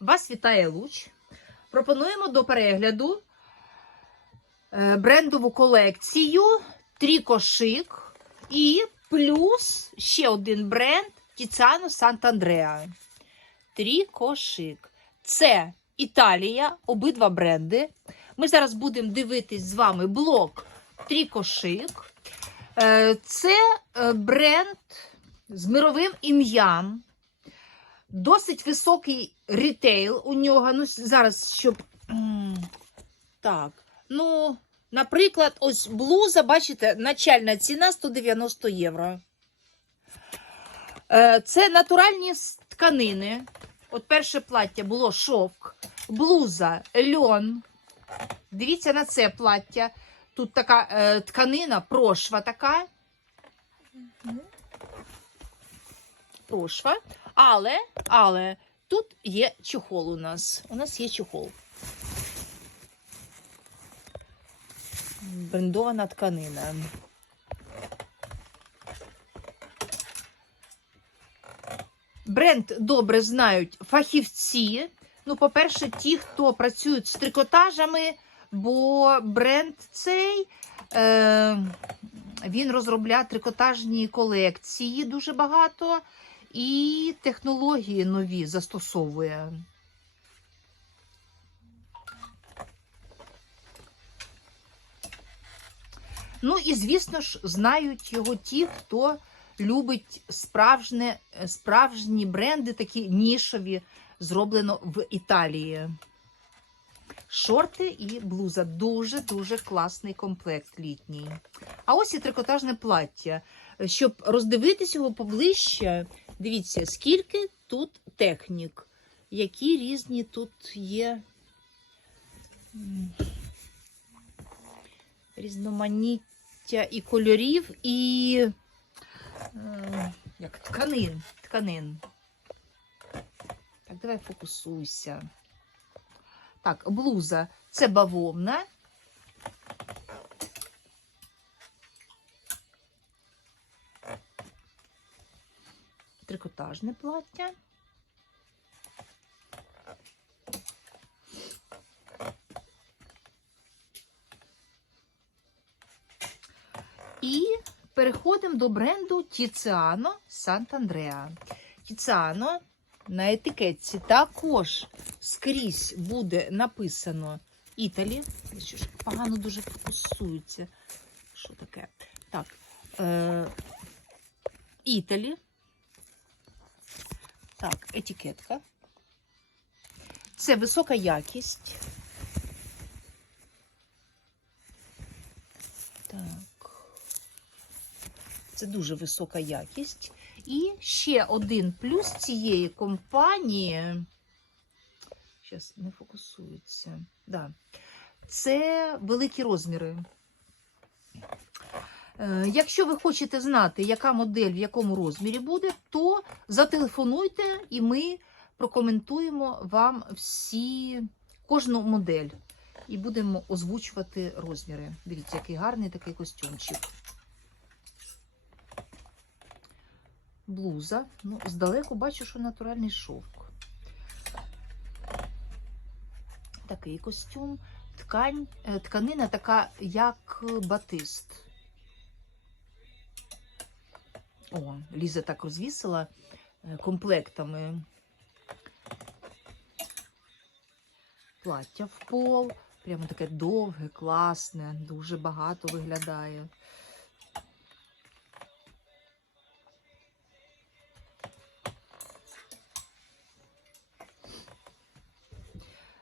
Вас вітає Луч. Пропонуємо до перегляду е, брендову колекцію Трікошик і плюс ще один бренд Тіцано Сант'Андреа. Трікошик. Це Італія, обидва бренди. Ми зараз будемо дивитись з вами блок Трікошик. Е, Це е, бренд з мировим ім'ям. Досить високий рітейл у нього. Ну, зараз, щоб. Так. Ну, наприклад, ось блуза, бачите, начальна ціна 190 євро. Е, Це натуральні тканини. От перше плаття було шовк, блуза, льон. Дивіться на це плаття. Тут така е, тканина, прошва така. Прошва. Але, але тут є чохол у нас. У нас є чохол. Брендована тканина. Бренд добре знають фахівці. Ну, по-перше, ті, хто працюють з трикотажами, бо бренд цей е, він розробляє трикотажні колекції дуже багато і технології нові застосовує. Ну і, звісно ж, знають його ті, хто любить справжнє, справжні бренди, такі нішові, зроблено в Італії. Шорти і блуза. Дуже-дуже класний комплект літній. А ось і трикотажне плаття. Щоб роздивитись його поближче, дивіться, скільки тут технік, які різні тут є різноманіття і кольорів, і е, як тканин. тканин. Так, давай фокусуйся. Так, блуза це бавовна. Трикотажне плаття. І переходимо до бренду Тіціано Сант'Андреа. Тіціано на етикетці також скрізь буде написано Італі. Що ж погано дуже фокусується. Що таке? Так. Е, Італі. Так, етикетка. Це висока якість. Так. Це дуже висока якість. І ще один плюс цієї компанії. Зараз не фокусується. Да. Це великі розміри. Е, Якщо ви хочете знати, яка модель в якому розмірі буде, то зателефонуйте і ми прокоментуємо вам всі, кожну модель і будемо озвучувати розміри. Дивіться, який гарний такий костюмчик. Блуза. Ну, здалеку бачу, що натуральний шовк. Такий костюм. Ткань, е, тканина така, як батист. О, Ліза так розвісила е, комплектами. Плаття в пол. Прямо таке довге, класне, дуже багато виглядає.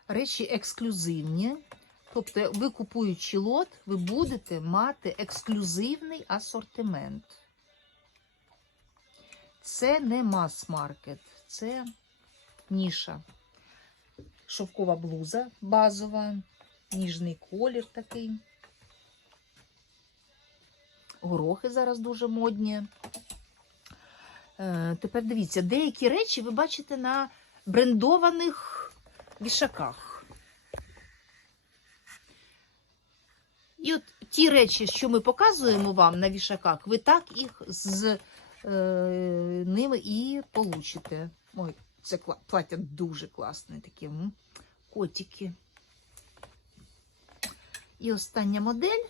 Речі ексклюзивні. Тобто, ви купуючи лот, ви будете мати ексклюзивний асортимент. Це не мас-маркет, це ніша. Шовкова блуза базова, ніжний колір такий. Горохи зараз дуже модні. Е, тепер дивіться, деякі речі ви бачите на брендованих вішаках. І от ті речі, що ми показуємо вам на вішаках, ви так їх з е, ними і получите. Ой, Це плаття дуже класне, такі котики. І остання модель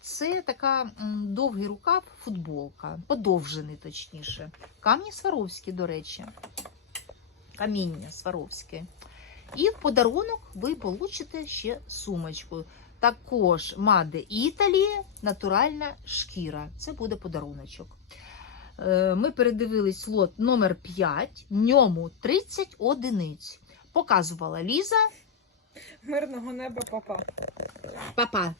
це така довгий рукав, футболка, подовжений, точніше. Камні Сваровські, до речі. Каміння Сваровське. І в подарунок ви получите ще сумочку. Також Маде Італії, натуральна шкіра. Це буде подаруночок. Е, Ми передивились лот номер 5, в ньому 30 одиниць. Показувала Ліза. Мирного неба, папа. Папа.